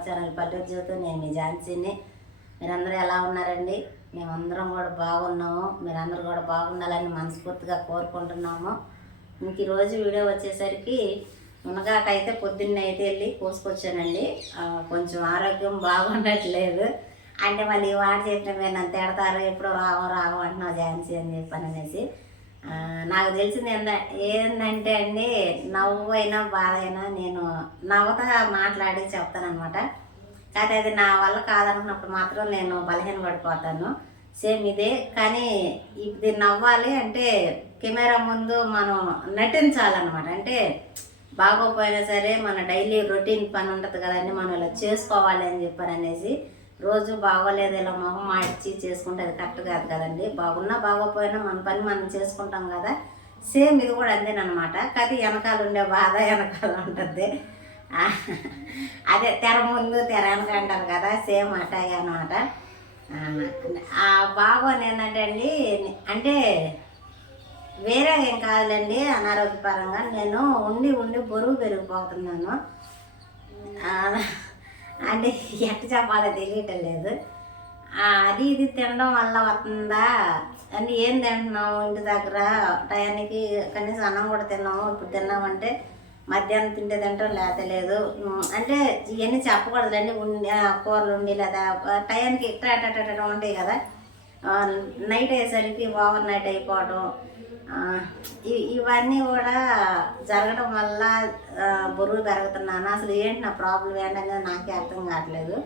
Our channel పల్లె జీవితం. నేను మీ ఝాన్సీని. మీరందరూ ఎలా ఉన్నారండి? మేమందరం కూడా బాగున్నాము. మీరందరూ కూడా బాగుండాలని మనస్ఫూర్తిగా కోరుకుంటున్నాము. ఇంక ఈరోజు వీడియో వచ్చేసరికి మునగాకైతే పొద్దున్నే అయితే వెళ్ళి కోసుకొచ్చానండి. కొంచెం ఆరోగ్యం బాగుండట్లేదు. అంటే మళ్ళీ వాడు చెప్పిన మీరు నన్ను తిడతారు, ఎప్పుడో రావు అంటున్నావు ఝాన్సీ అని చెప్పాను అనేసి. నాకు తెలిసింది ఏంటంటే అండి, నవ్వు అయినా బాధ అయినా నేను నవ్వుతా మాట్లాడి చెప్తానమాట. కాకపోతే అది నా వల్ల కాదనుకున్నప్పుడు మాత్రం నేను బలహీన పడిపోతాను. సేమ్ ఇదే. కానీ ఇది నవ్వాలి అంటే కెమెరా ముందు మనం నటించాలన్నమాట. అంటే బాగోపోయినా సరే మన డైలీ రొటీన్ పని ఉంటుంది కదండి, మనం ఇలా చేసుకోవాలి అని చెప్పారు అనేసి. రోజు బాగోలేదు ఇలా మొహం మాడిచి చేసుకుంటే అది కరెక్ట్ కాదు కదండి. బాగున్నా బాగోపోయినా మన పని మనం చేసుకుంటాం కదా. సేమ్ ఇది కూడా అంతేనమాట. కానీ వెనకాల ఉండే బాధ వెనకాల ఉంటుంది. అదే తెర ముందు తెర వెనక అంటారు కదా, సేమ్ అటాగే అనమాట. ఆ బాగోని ఏంటంటే అండి, అంటే వేరే ఏం కాదులేండి, అనారోగ్యపరంగా నేను ఉండి బరువు పెరిగిపోతున్నాను. అంటే ఎట్ట చెప్పాలో తెలియటం లేదు. అది ఇది తినడం వల్ల వస్తుందా అంటే, ఏం తింటున్నాము ఇంటి దగ్గర టయానికి కనీసం అన్నం కూడా తిన్నాము. ఇప్పుడు తిన్నామంటే మధ్యాహ్నం తింటాం లేకపోతే లేదు. అంటే ఇవన్నీ చెప్పకూడదులేండి. కూరలు ఉండి లేదా టయానికి ఇట్లా ఉంటాయి కదా. నైట్ అయ్యేసరికి ఓవర్ నైట్ అయిపోవడం, ఇవన్నీ కూడా జరగడం వల్ల బరువు పెరుగుతున్నాను. అసలు ఏంటి నా ప్రాబ్లం ఏంటనేది నాకే అర్థం కావట్లేదు.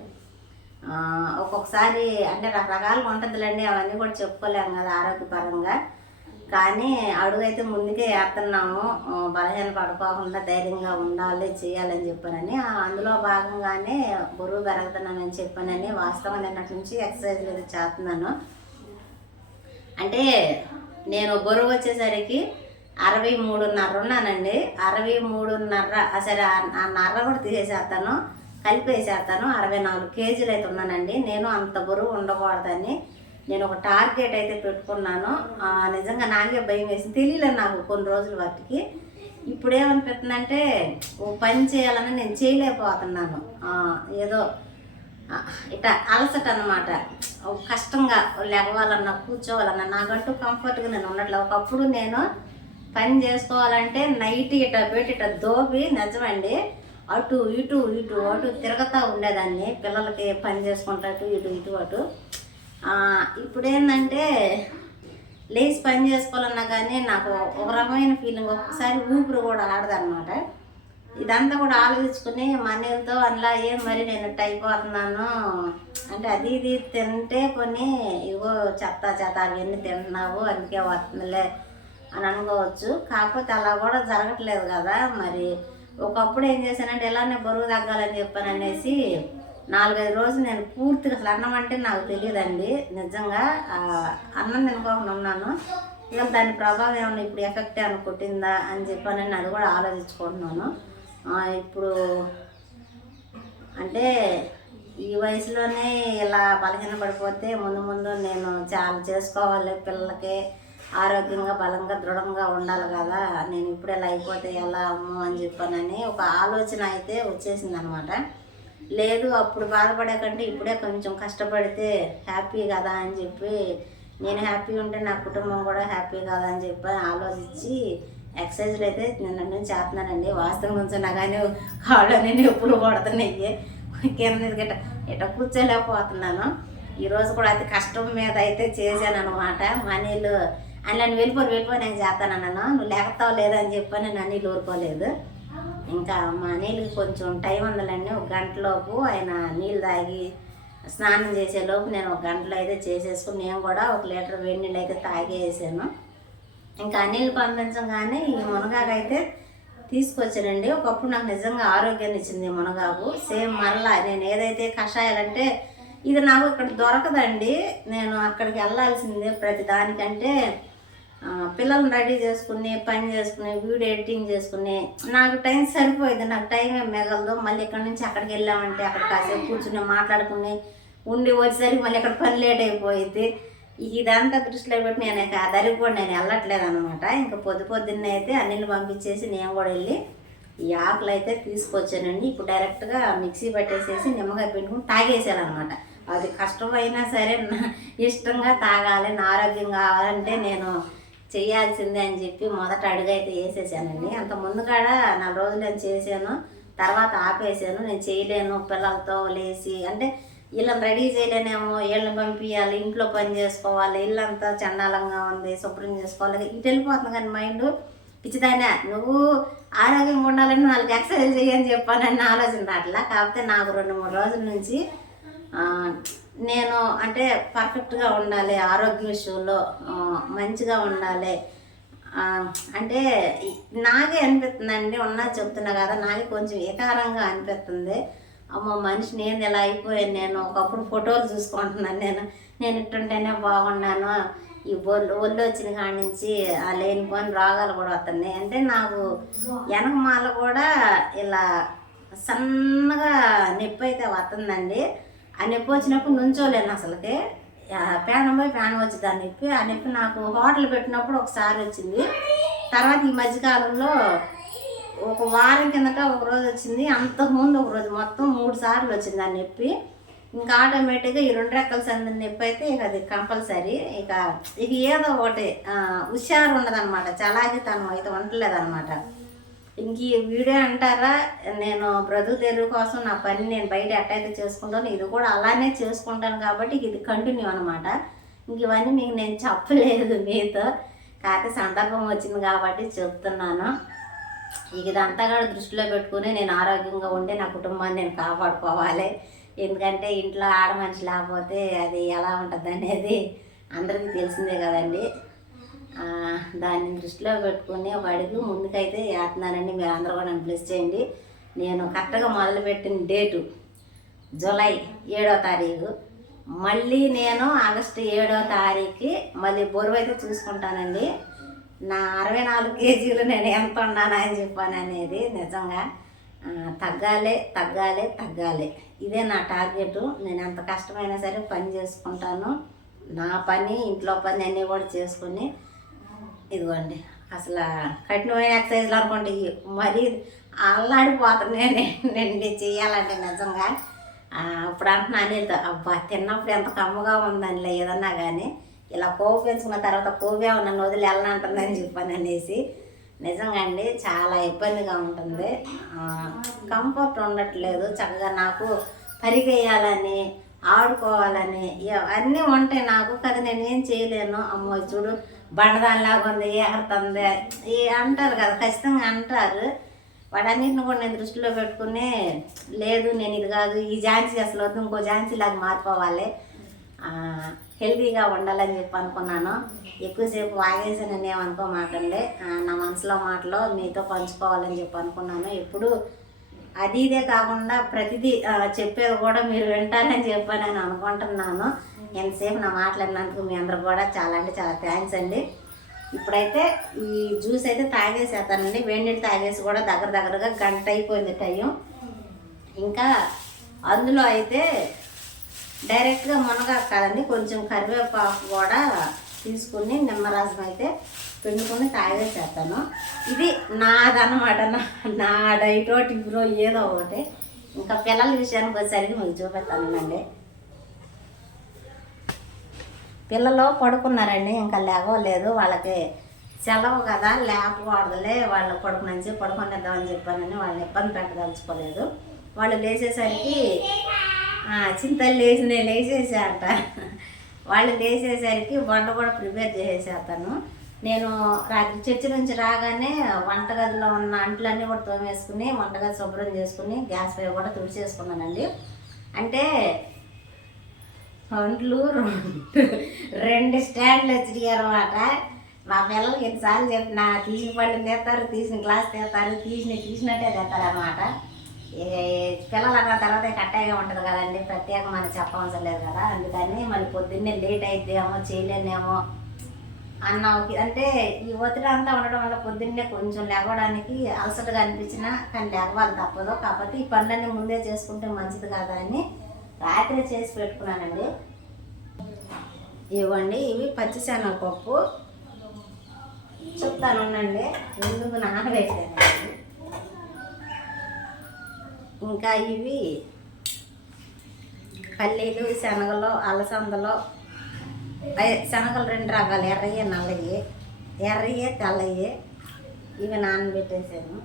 ఒక్కొక్కసారి అంటే రకరకాలుగా ఉంటుందిలేండి, అవన్నీ కూడా చెప్పుకోలేము కదా ఆరోగ్యపరంగా. కానీ అడుగైతే ముందుకే వేస్తున్నాము, బలహీన పడుకోకుండా ధైర్యంగా ఉండాలి చేయాలని చెప్పానని. అందులో భాగంగానే బరువు పెరుగుతున్నానని చెప్పానని. వాస్తవం నిన్నటి నుంచి ఎక్సర్సైజ్ అయితే చేస్తున్నాను. అంటే నేను బరువు వచ్చేసరికి 63.5 ఉన్నానండి. 63.5 సరే, ఆ నర్ర కూడా తీసేసేస్తాను, కలిపేసేస్తాను. 64 కేజీలు అయితే ఉన్నానండి. నేను అంత బరువు ఉండకూడదని నేను ఒక టార్గెట్ అయితే పెట్టుకున్నాను. నిజంగా నాకే భయం వేసింది, తెలియలేదు నాకు కొన్ని రోజుల వాటికి. ఇప్పుడు ఏమనిపిస్తుందంటే ఓ పని చేయాలని నేను చేయలేకపోతున్నాను. ఏదో ఇట్లా అలసట అనమాట. కష్టంగా లేవాలన్నా కూర్చోవాలన్నా నాకంటూ కంఫర్ట్గా నేను ఉండట్లేదు. ఒకప్పుడు నేను పని చేసుకోవాలంటే నైట్ ఇట్లా పెట్టి ఇట్లా దోపి నిజమండి అటు ఇటు తిరుగుతూ ఉండేదాన్ని. పిల్లలకి పని చేసుకుంటా ఇటు. ఇప్పుడు ఏంటంటే లేచి పని చేసుకోవాలన్నా కానీ నాకు ఒక రకమైన ఫీలింగ్, ఒక్కసారి ఊపిరి కూడా ఆడదన్నమాట. ఇదంతా కూడా ఆలోచించుకుని మనీలతో అందులో ఏం మరి నేను అయిపోతున్నాను అంటే అది ఇది తింటే కొన్ని ఇగో చెత్త అవన్నీ తింటున్నావు అందుకే వస్తుందిలే అని అనుకోవచ్చు. కాకపోతే అలా కూడా జరగట్లేదు కదా. మరి ఒకప్పుడు ఏం చేశానంటే ఇలానే బరువు తగ్గాలని చెప్పాను అనేసి 4-5 రోజులు నేను పూర్తిగా అసలు అన్నం అంటే నాకు తెలియదండి. నిజంగా అన్నం తినుకోకుండా ఉన్నాను. ఇక దాని ప్రభావం ఏమన్నా ఇప్పుడు ఎఫెక్ట్ ఏమైనా కొట్టిందా అని చెప్పానని అది కూడా ఆలోచించుకుంటున్నాను. ఇప్పుడు అంటే ఈ వయసులోనే ఇలా బలహీన పడిపోతే ముందు నేను చాలా చేసుకోవాలి, పిల్లలకి ఆరోగ్యంగా బలంగా దృఢంగా ఉండాలి కదా. నేను ఇప్పుడు ఇలా అయిపోతే ఎలా అమ్మో అని చెప్పానని ఒక ఆలోచన అయితే వచ్చేసింది అనమాట. లేదు అప్పుడు బాధపడే కంటే ఇప్పుడే కొంచెం కష్టపడితే హ్యాపీ కదా అని చెప్పి, నేను హ్యాపీ ఉంటే నా కుటుంబం కూడా హ్యాపీ కదా అని చెప్పి ఆలోచించి ఎక్సర్సైజ్లు అయితే నిన్న నుంచి చేస్తున్నానండి. వాస్తవం నుంచి నా కానీ కాళ్ళని ఎప్పుడు కొడుతున్నాయి, కింద ఇట్లా కూర్చోలేకపోతున్నాను. ఈరోజు కూడా అతి కష్టం మీద అయితే చేశాను అనమాట. మనీలు అందులో వెళ్ళిపోయి నేను చేస్తానన్నాను. నువ్వు లేకపోతావు లేదని చెప్పని నేను అన్నీళ్ళు ఊరుకోలేదు. ఇంకా మా నీళ్ళకి కొంచెం టైం ఉండాలండి. 1 గంటలోపు ఆయన నీళ్ళు తాగి స్నానం చేసేలోపు నేను 1 గంటలో అయితే చేసేసుకుని నేను కూడా 1 లీటర్ వేడి నీళ్ళు అయితే తాగేసాను. ఇంకా నీళ్ళు పంపించగానే ఈ మునగాకు అయితే తీసుకొచ్చానండి. ఒకప్పుడు నాకు నిజంగా ఆరోగ్యాన్ని ఇచ్చింది మునగాకు. సేమ్ మరలా నేను ఏదైతే కషాయాలంటే ఇది నాకు ఇక్కడ దొరకదండి. నేను అక్కడికి వెళ్ళాల్సిందే ప్రతి దానికంటే. పిల్లల్ని రెడీ చేసుకుని పని చేసుకుని వీడియో ఎడిటింగ్ చేసుకుని నాకు టైం సరిపోయింది. నాకు టైం ఏం మిగలదు. మళ్ళీ ఇక్కడ నుంచి అక్కడికి వెళ్ళామంటే అక్కడ కాసేపు కూర్చుని మాట్లాడుకుని ఉండి వచ్చేసరికి మళ్ళీ ఇక్కడ పని లేట్ అయిపోయింది. ఇదంతా దృష్టిలో పెట్టి నేను దరికి కూడా నేను వెళ్ళట్లేదు అనమాట. ఇంకా పొద్దున్నే అయితే అన్నిళ్ళు పంపించేసి నేను కూడా వెళ్ళి ఈ ఆకులు అయితే తీసుకొచ్చానండి. ఇప్పుడు డైరెక్ట్గా మిక్సీ పట్టేసేసి నిమ్మకాయ పిండుకుని తాగేసానమాట. అది కష్టమైనా సరే ఇష్టంగా తాగాలి, నా ఆరోగ్యం కావాలంటే నేను చేయాల్సిందే అని చెప్పి మొదట అడుగైతే వేసేసానండి. అంత ముందు కాడ 4 రోజులు నేను చేశాను, తర్వాత ఆపేసాను. నేను చేయలేను పిల్లలతో లేచి, అంటే వీళ్ళని రెడీ చేయలేనేమో, వీళ్ళని పంపించాలి, ఇంట్లో పని చేసుకోవాలి, ఇల్లంతా చండాలంగా ఉంది శుభ్రం చేసుకోవాలి, ఇటు వెళ్ళిపోతుంది. కానీ మైండ్ పిచ్చిదానా నువ్వు ఆరోగ్యంగా ఉండాలని 4 ఎక్సర్సైజ్ చేయని చెప్పానన్న ఆలోచన అట్లా. కాకపోతే నాకు 2-3 రోజుల నుంచి నేను అంటే పర్ఫెక్ట్గా ఉండాలి, ఆరోగ్య విషయంలో మంచిగా ఉండాలి అంటే నాకే అనిపిస్తుందండి. చెప్తున్నా కదా, నాకే కొంచెం వికారంగా అనిపిస్తుంది. అమ్మో మనిషిని ఏంది ఇలా అయిపోయాను నేను. ఒకప్పుడు ఫోటోలు చూసుకుంటున్నాను, నేను ఇట్టుంటేనే బాగున్నాను. ఈ ఒళ్ళు వచ్చిన కాడి నుంచి ఆ లేనిపోయిన రోగాలు కూడా వస్తున్నాయి. అంటే నాకు వెనకమాల కూడా ఇలా సన్నగా నొప్పి అయితే వస్తుందండి. ఆ నొప్పి వచ్చినప్పుడు నుంచోలేను అసలుకి, ప్రాణం పోయి ప్రాణం వచ్చింది ఆ నొప్పి. ఆ నొప్పి నాకు హోటల్ పెట్టినప్పుడు ఒకసారి వచ్చింది. తర్వాత ఈ మధ్యకాలంలో ఒక వారం కిందట ఒక రోజు వచ్చింది, అంతకుముందు ఒక రోజు, మొత్తం 3 సార్లు వచ్చింది ఆ నొప్పి. ఇంకా ఆటోమేటిక్గా ఈ 2 రెక్కల సంది నొప్పి అయితే ఇక అది కంపల్సరీ. ఇక ఏదో ఒకటి హుషారు ఉండదన్నమాట, చలాకితనం అయితే ఉండలేదన్నమాట. ఇంక ఈ వీడియో అంటారా, నేను బ్రతుకు తెరువు కోసం నా పని నేను బయట ఎట్టయితే చేసుకుంటాను, ఇది కూడా అలానే చేసుకుంటాను కాబట్టి ఇది కంటిన్యూ అనమాట. ఇంక ఇవన్నీ మీకు నేను చెప్పలేదు మీతో, కాకపోతే సందర్భం వచ్చింది కాబట్టి చెప్తున్నాను. ఇక ఇదంతా కూడా దృష్టిలో పెట్టుకుని నేను ఆరోగ్యంగా ఉండి నా కుటుంబాన్ని నేను కాపాడుకోవాలి. ఎందుకంటే ఇంట్లో ఆడ మనిషి లేకపోతే అది ఎలా ఉంటుంది అనేది అందరికీ తెలిసిందే కదండి. దాన్ని దృష్టిలో పెట్టుకుని ఒక అడుగు ముందుకైతే వేస్తున్నానండి. మీరు అందరూ కూడా నన్ను బ్లెస్ చేయండి. నేను కరెక్ట్గా మొదలుపెట్టిన డేటు జూలై 7వ తారీఖు. మళ్ళీ నేను ఆగస్టు 7వ తారీఖుకి మళ్ళీ బరువు అయితే చూసుకుంటానండి. నా 64 కేజీలు నేను ఎంత ఉన్నాను అని చెప్పాను అనేది నిజంగా తగ్గాలి తగ్గాలి తగ్గాలి, ఇదే నా టార్గెట్. నేను ఎంత కష్టమైనా సరే పని చేసుకుంటాను, నా పని ఇంట్లో పని అన్నీ కూడా చేసుకుని ఇదిగోండి. అసలు కఠినమైన ఎక్సర్సైజ్లు అనుకోండి మరీ అల్లాడిపోతున్నాయి నేను చేయాలంటే నిజంగా. ఇప్పుడు అంటున్నాను అనిల్తో, అబ్బా తిన్నప్పుడు ఎంత కమ్మగా ఉందని ఏదన్నా కానీ ఇలా కోపం పెంచుకున్న తర్వాత కోపే నన్ను వదిలి వెళ్ళనంటుందని చెప్పాను అనేసి. నిజంగా అండి చాలా ఇబ్బందిగా ఉంటుంది, కంఫర్ట్ ఉండట్లేదు. చక్కగా నాకు పరిగెయ్యాలని, ఆడుకోవాలని అన్నీ ఉంటాయి నాకు, కదా నేనేం చేయలేను. అమ్మో చూడు బండదానిలాగా ఉంది, ఎగరుతుంది అంటారు కదా, ఖచ్చితంగా అంటారు. వాటన్నిటిని కూడా నేను దృష్టిలో పెట్టుకుని, లేదు నేను ఇది కాదు, ఈ ఝాన్సీ అసలు వద్దు, ఇంకో ఝాన్సీ లాగా మారిపోవాలి, హెల్తీగా ఉండాలని చెప్పి అనుకున్నాను. ఎక్కువసేపు వాగేసానని ఏమనుకోమాకండి, నా మనసులో మాటలో మీతో పంచుకోవాలని చెప్పి అనుకున్నాను. ఎప్పుడు అది ఇదే కాకుండా ప్రతిదీ చెప్పేది కూడా మీరు వింటారని చెప్పి నేను అనుకుంటున్నాను. ఎంతసేపు నా మాట్లాడినందుకు మీ అందరూ కూడా చాలా అంటే చాలా థ్యాంక్స్ అండి. ఇప్పుడైతే ఈ జ్యూస్ అయితే తాగేసేస్తానండి. వేడి నీళ్ళు తాగేసి కూడా దగ్గరగా గంట అయిపోయింది టైం. ఇంకా అందులో అయితే డైరెక్ట్గా మునగాకు కాదండి, కొంచెం కరివేపాకు కూడా తీసుకుని నిమ్మరసం అయితే పిండుకొని తాగేసేస్తాను. ఇది నాదనమాట, నా డైటో టిఫినో ఏదో ఒకటి. ఇంకా పిల్లల విషయానికి వచ్చేసరికి మీకు చూపెడతానండి. పిల్లలు పడుకున్నారండి, ఇంకా లేవలేదు. వాళ్ళకి సెలవు కదా, లేకపోవడలే, వాళ్ళు పడుకుని పడుకునేద్దామని చెప్పానని వాళ్ళని ఇబ్బంది పెట్టదలుచుకోలేదు. వాళ్ళు లేచేసరికి చింతలు నేను లేచేసాట. వాళ్ళు లేచేసరికి వంట కూడా ప్రిపేర్ చేసేసేస్తాను. నేను రాత్రి చర్చి నుంచి రాగానే వంటగదిలో ఉన్న అంట్లన్నీ కూడా తోమేసుకుని వంటగది శుభ్రం చేసుకుని గ్యాస్ పై కూడా తుడిచేసుకున్నానండి. అంటే అంట్లు 2 స్టాండ్లు వచ్చినాయి అన్నమాట. మా పిల్లలకి ఎన్నిసార్లు చెప్పిన, తీసిన పళ్ళు తీస్తారు, తీసిన గ్లాస్ తీస్తారు, తీసినట్టే తీస్తారు అన్నమాట. పిల్లలు అన్న తర్వాత కట్టాయిగా ఉంటుంది కదండి, ప్రత్యేకంగా మనం చెప్పవసరం లేదు కదా. అందుకని మళ్ళీ పొద్దున్నే లేట్ అయిద్దేమో, చేయలేనేమో అన్న అంటే ఈ ఒత్తిడి అంతా ఉండడం వల్ల పొద్దున్నే కొంచెం లేవడానికి అలసటగా అనిపించినా కానీ లేవాలి తప్పదు. కాకపోతే ఈ పనులన్నీ ముందే చేసుకుంటే మంచిది కదా అని రాత్రి చేసి పెట్టుకున్నానండి. ఇవ్వండి, ఇవి పచ్చిశనగపప్పు చెప్తాను ఉండండి, ఎందుకు నానబెట్టానండి. ఇంకా ఇవి పల్లీలు, శనగలు, అలసందలు. శనగలు 2 రకాలు, ఎర్రయ్య నల్లయ్యి. ఎర్రయ్యే తెల్లయ్యి. ఇవి నానబెట్టేసాను.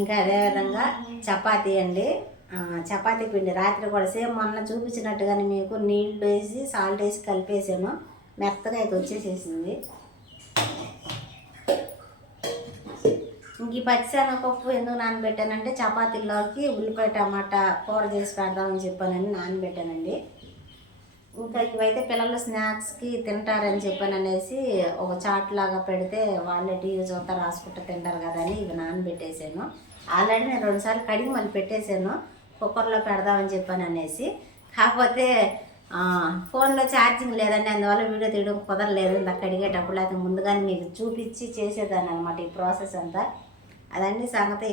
ఇంకా అదేవిధంగా చపాతీ అండి. చపాతీ పిండి రాత్రి కూడా సేమ్ మొన్న చూపించినట్టుగానే మీకు నీళ్ళు వేసి సాల్ట్ వేసి కలిపేసాను. మెత్తగా అయితే వచ్చేసేసింది. ఇంక ఈ పచ్చిశనగపప్పు ఎందుకు నానబెట్టానంటే చపాతీలోకి ఉల్లిపాయ టమాటా కూర చేసి పెడదామని చెప్పానని నానబెట్టానండి. ఇంకా ఇవైతే పిల్లలు స్నాక్స్కి తింటారని చెప్పాననేసి ఒక చాట్ లాగా పెడితే వాళ్ళే టీవీ చూస్తా రాసుకుంటూ తింటారు కదా అని ఇవి నానబెట్టేసాను. ఆల్రెడీ నేను 2 సార్లు కడిగి మళ్ళీ పెట్టేసాను. కుక్కర్లో పెడదామని చెప్పాను అనేసి. కాకపోతే ఫోన్లో ఛార్జింగ్ లేదండి, అందువల్ల వీడియో తీయడం కుదరలేదు. ఇందాక కడిగేటప్పుడు లేకపోతే ముందుగానే మీకు చూపించి చేసేదాన్ని అనమాట ఈ ప్రాసెస్ అంతా. అదండి సంగతి.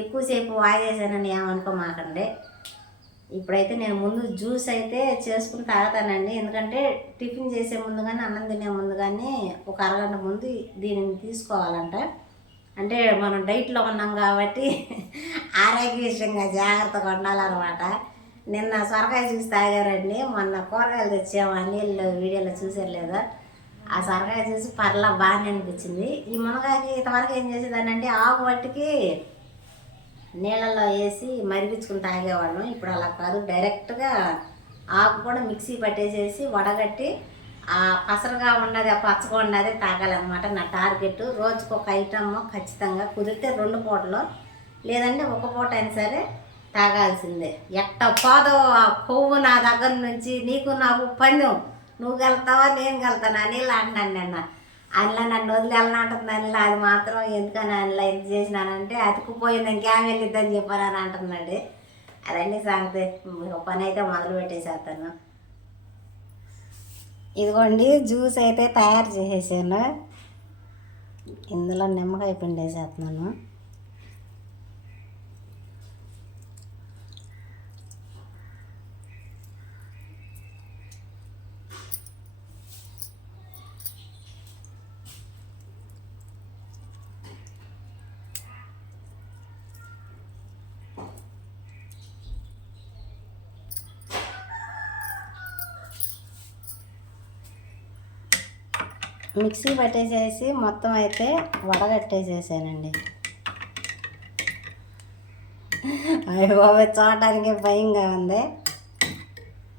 ఎక్కువసేపు వాయేసానని ఏమనుకోమాకండి. ఇప్పుడైతే నేను ముందు జ్యూస్ అయితే చేసుకుని తాగుతానండి. ఎందుకంటే టిఫిన్ చేసే ముందు కానీ అన్నం తినే ముందు కానీ ఒక అరగంట ముందు దీనిని తీసుకోవాలంట. అంటే మనం డైట్లో ఉన్నాం కాబట్టి ఆరోగ్యవిషయంగా జాగ్రత్తగా ఉండాలన్నమాట. నిన్న సొరకాయ చూసి తాగారండి. మొన్న కూరగాయలు తెచ్చాము అన్నీళ్ళు వీడియోలో చూసారు లేదా. ఆ సొరకాయ చూసి పర్లా బాగానే అనిపించింది. ఈ మునగాకి ఇంతవరకు ఏం చేసేదాన్ని అంటే ఆకు పట్టుకి నీళ్ళల్లో వేసి మరిగించుకుని తాగేవాళ్ళం. ఇప్పుడు అలా కాదు, డైరెక్ట్గా ఆకు కూడా మిక్సీ పట్టేసేసి వడగట్టి ఆ పసరుగా ఉన్నది ఆ పచ్చగా ఉన్నదే తాగాలన్నమాట నా టార్గెట్. రోజుకు ఒక ఐటమ్ ఖచ్చితంగా, కుదిరితే 2 పూటలు లేదంటే 1 పూట అయినా సరే తాగాల్సిందే. ఎట్ట పోదో ఆ కొవ్వు నా దగ్గర నుంచి. నీకు నాకు పందెం, నువ్వు వెళ్తావా నేను వెళ్తాను అనిలా అంటున్నాను. నిన్న అందులో నన్ను వదిలి వెళ్ళనంటుంది. అనిలా అది మాత్రం ఎందుకని అందులో ఎంత చేసినానంటే అతుకుపోయింది ఇంకేం వెళ్ళిద్దని చెప్పానని అంటున్నాడు. అదండి సంగతి. పని అయితే మొదలు పెట్టేసేస్తాను. ఇదిగోండి జ్యూస్ అయితే తయారు చేసేసాను. ఇందులో నిమ్మకాయ పిండి వేసేస్తున్నాను. మిక్సీ పట్టేసేసి మొత్తం అయితే వడగట్టేసేసానండి. అవి బాబు చూడటానికి భయంగా ఉంది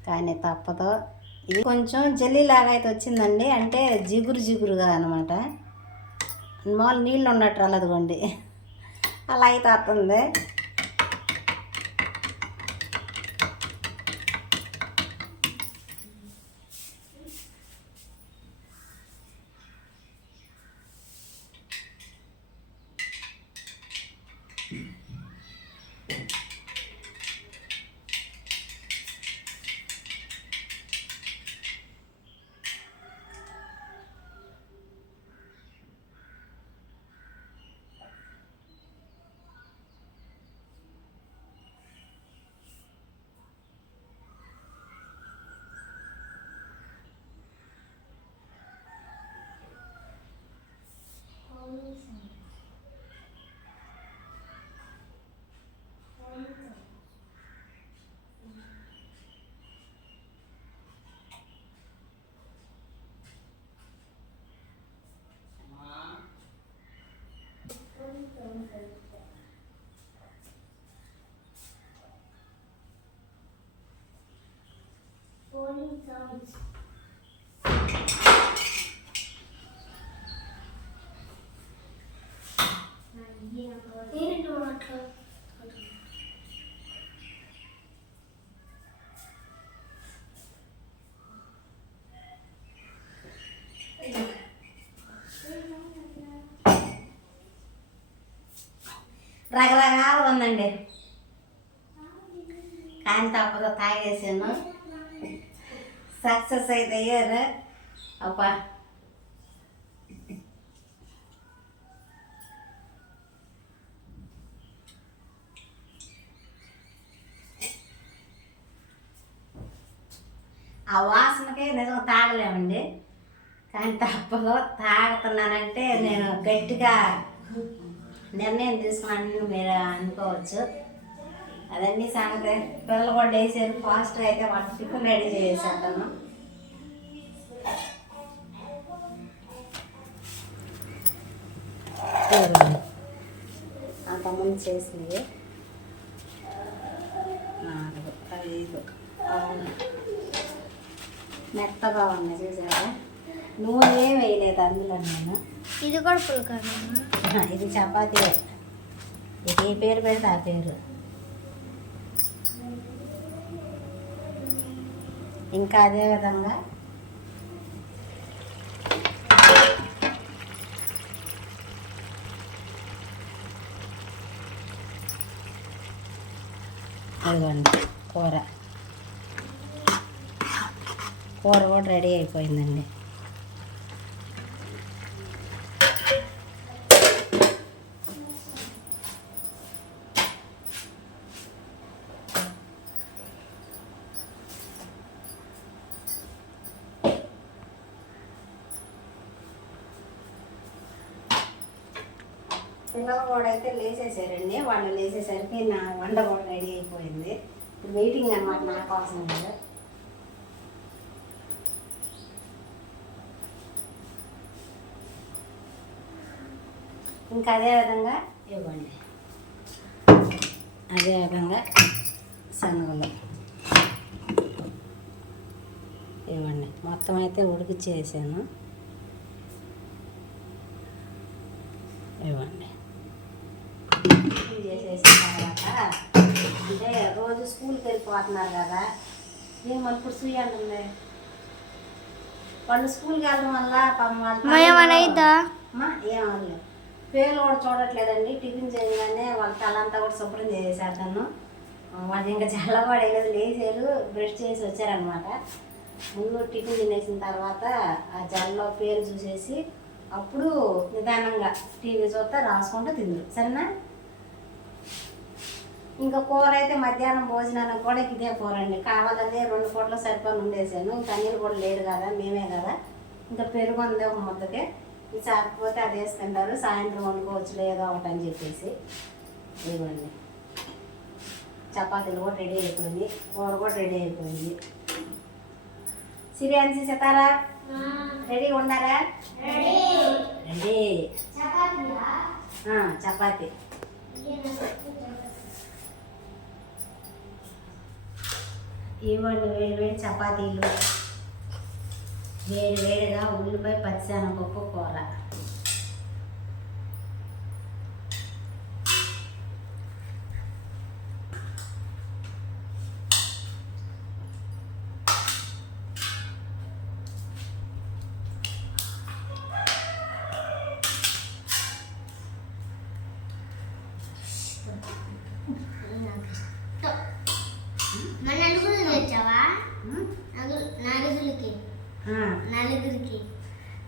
కానీ తప్పదు. ఇది కొంచెం జల్లీ లాగా అయితే వచ్చిందండి. అంటే జిగురుగా అనమాట. మామూలు నీళ్ళు ఉన్నట్టు అలదుకోండి అలా అయితే వస్తుంది. రకరకాలు ఉందండి కానీ తప్పదు తాగేసాను. సక్సెస్ అయితే అయ్యారు. అబ్బా ఆ వాసనకే నిజంగా తాగలేమండి. కానీ తప్పదు, తాగుతున్నానంటే నేను గట్టిగా నిర్ణయం తీసుకున్నాను మీరు అనుకోవచ్చు. అదన్నీ సంగతి. పిల్లలు కూడా వేసారు ఫాస్ట్గా, అయితే వాళ్ళకి టిఫిన్ రెడీ చేసేస్తాను. అంతకుముందు చేసినవి 4, 5 మెత్తగా ఉన్నాయి చూసారా. నూనె ఏం వేయలేదు అందులో నేను. ఇది కూడా పుల్కానా? ఇది చపాతీ. ఇది ఏ పేరు పెడితే ఆ పేరు. ఇంకా అదేవిధంగా అదిగోండి కూర కూడా రెడీ అయిపోయిందండి. పిల్లలు కూడా అయితే లేచేసారండి. వాళ్ళు లేచేసరికి నా వంట కూడా రెడీ అయిపోయింది. ఇప్పుడు వెయిటింగ్ అనమాట నా కోసం కూడా. ఇంకా అదేవిధంగా ఇవ్వండి, అదేవిధంగా శనగలు ఇవ్వండి. మొత్తం అయితే ఉడికిచ్చేసాను. ఇవ్వండి. చేసేసిన తర్వాత అంటే రోజు స్కూల్కి వెళ్ళిపోతున్నారు కదా, ఏమన్నా ఇప్పుడు సూయి అంటుంది. వాళ్ళు స్కూల్కి వెళ్ళడం వల్ల ఏమన్నా పేర్లు కూడా చూడట్లేదండి. టిఫిన్ చేయగానే వాళ్ళ తలంతా కూడా శుభ్రం చేసేసాను. వాళ్ళు ఇంకా చాలా కూడా వెళ్ళదు, లేచారు, బ్రష్ చేసి వచ్చారనమాట. ముందు టిఫిన్ తినేసిన తర్వాత ఆ జల్లో పేరు చూసేసి అప్పుడు నిదానంగా టీవీ చూస్తా రాసుకుంటూ తిందు. సరేనా? ఇంకా కూర అయితే మధ్యాహ్నం భోజనానికి కూడా ఇదే కూర అండి. కావాలని 2 పూటలు సరిపోయి ఉండేసాను. ఇంకా అన్నీళ్ళు కూడా లేడు కదా, మేమే కదా. ఇంకా పెరుగు ఉంది ఒక ముద్దకే, ఇది చాకపోతే అది వేసుకుంటారు. సాయంత్రం వండుకోవచ్చు లేదో ఒకటి అని చెప్పేసి. ఇవ్వండి, చపాతీలు కూడా రెడీ అయిపోయింది, కూర కూడా రెడీ అయిపోయింది. సిరియాన్సి సితారా రెడీగా ఉన్నారా? రెడీ. చపాతీ ఇవ్వండి, వేడి వేడి చపాతీలు, వేడి వేడిగా ఉల్లిపాయ పచ్చిశనగపప్పు కూర.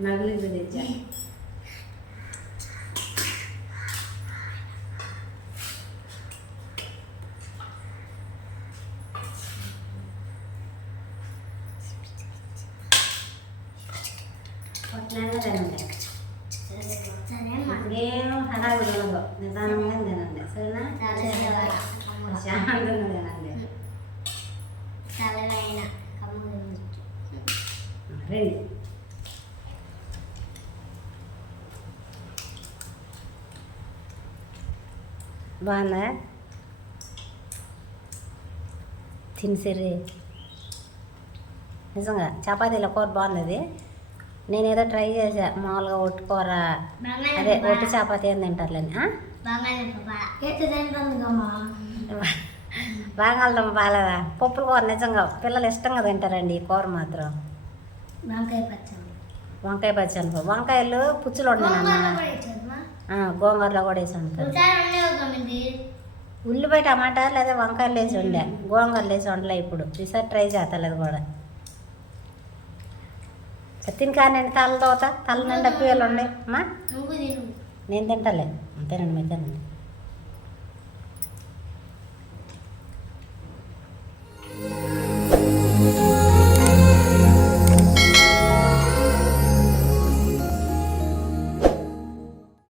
నలుగురికి తెచ్చా. ఏం హడావిడి ఉండదు, నిదానంగా తినండి. సరేనా? శాంతంగా తినండి. రండి. బాగుందా? తినసిరి నిజంగా చపాతీల కూర బాగుంది. నేనేదో ట్రై చేసా, మామూలుగా ఒట్టుకూర అదే ఒట్టి చపాతీ ఏం తింటారులేని. బంగాళదుంప బాగాలేదా? పప్పుల కూర నిజంగా పిల్లలు ఇష్టంగా తింటారండి. ఈ కూర మాత్రం వంకాయ పచ్చడి, వంకాయలు పుచ్చులు వండినా, గోంగూరలో కూడా వేసి వండుతారు. ఉల్లిపాయ టమాటా లేదా వంకాయలు వేసి వండా, గోంగూరలు వేసి వండలే. ఇప్పుడు ఈసారి ట్రై చేస్తలేదు కూడా. తిని కానీ తల నిండా పిల్లలు ఉండే అమ్మా, నేను తింటలే. అంతేనండి, మీరు తినండి.